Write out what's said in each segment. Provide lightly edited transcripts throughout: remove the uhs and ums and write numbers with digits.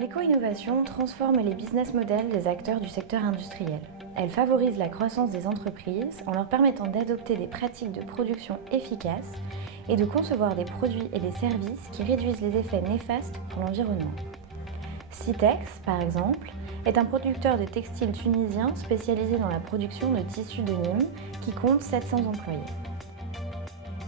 L'éco-innovation transforme les business models des acteurs du secteur industriel. Elle favorise la croissance des entreprises en leur permettant d'adopter des pratiques de production efficaces et de concevoir des produits et des services qui réduisent les effets néfastes pour l'environnement. Citex, par exemple, est un producteur de textiles tunisien spécialisé dans la production de tissus de Nîmes qui compte 700 employés.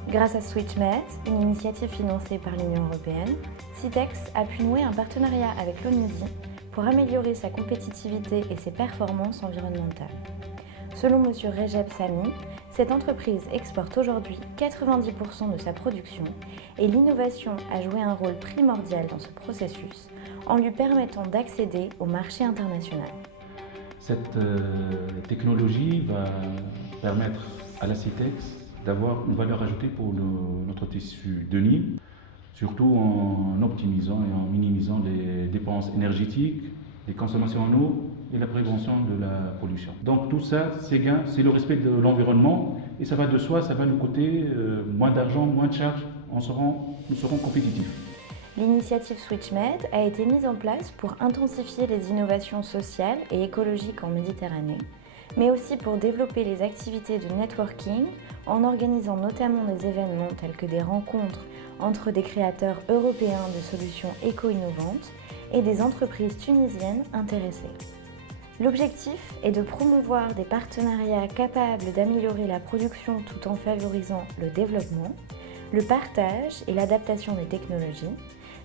Grâce à SwitchMed, une initiative financée par l'Union européenne, Citex a pu nouer un partenariat avec l'ONUDI pour améliorer sa compétitivité et ses performances environnementales. Selon M. Recep Sami, cette entreprise exporte aujourd'hui 90% de sa production et l'innovation a joué un rôle primordial dans ce processus en lui permettant d'accéder au marché international. Cette technologie va permettre à la Citex d'avoir une valeur ajoutée pour notre tissu de Nîmes, surtout en optimisant et en minimisant les dépenses énergétiques, les consommations en eau et la prévention de la pollution. Donc tout ça, c'est gain, c'est le respect de l'environnement et ça va de soi, ça va nous coûter moins d'argent, moins de charges, nous serons compétitifs. L'initiative SwitchMed a été mise en place pour intensifier les innovations sociales et écologiques en Méditerranée, mais aussi pour développer les activités de networking en organisant notamment des événements tels que des rencontres entre des créateurs européens de solutions éco-innovantes et des entreprises tunisiennes intéressées. L'objectif est de promouvoir des partenariats capables d'améliorer la production tout en favorisant le développement, le partage et l'adaptation des technologies,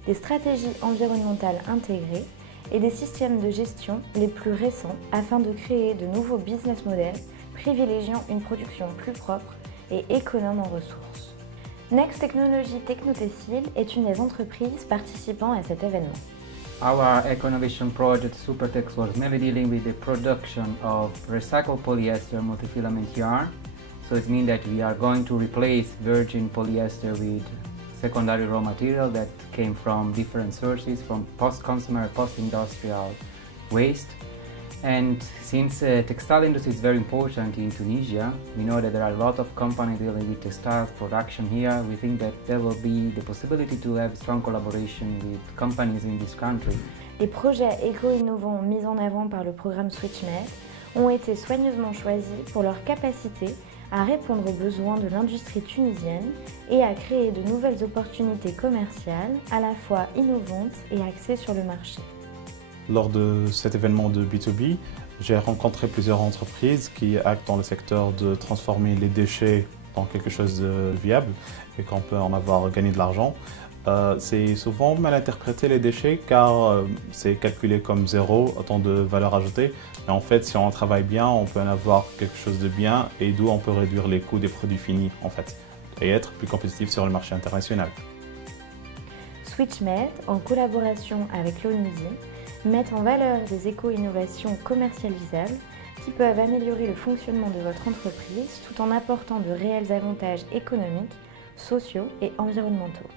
des stratégies environnementales intégrées et des systèmes de gestion les plus récents afin de créer de nouveaux business models privilégiant une production plus propre et économe en ressources. Next Technology Technotessil est une des entreprises participant à cet événement. Our eco-innovation project Supertex was mainly dealing with the production of recycled polyester multifilament yarn. So it means that we are going to replace virgin polyester with secondary raw material that came from different sources, from post-consumer, post-industrial waste. And since textile industry is very important in Tunisia, we know that there are a lot of companies dealing with textiles production here. We think that there will be the possibility to have strong collaboration with companies in this country. Les projets éco-innovants mis en avant par le programme SwitchMed ont été soigneusement choisis pour leur capacité à répondre aux besoins de l'industrie tunisienne et à créer de nouvelles opportunités commerciales à la fois innovantes et axées sur le marché. Lors de cet événement de B2B, j'ai rencontré plusieurs entreprises qui actent dans le secteur de transformer les déchets en quelque chose de viable et qu'on peut en avoir gagné de l'argent. C'est souvent mal interprété les déchets car c'est calculé comme zéro, autant de valeur ajoutée. Mais en fait, si on travaille bien, on peut en avoir quelque chose de bien et d'où on peut réduire les coûts des produits finis en fait et être plus compétitif sur le marché international. SwitchMed, en collaboration avec l'ONUDI, mettent en valeur des éco-innovations commercialisables qui peuvent améliorer le fonctionnement de votre entreprise tout en apportant de réels avantages économiques, sociaux et environnementaux.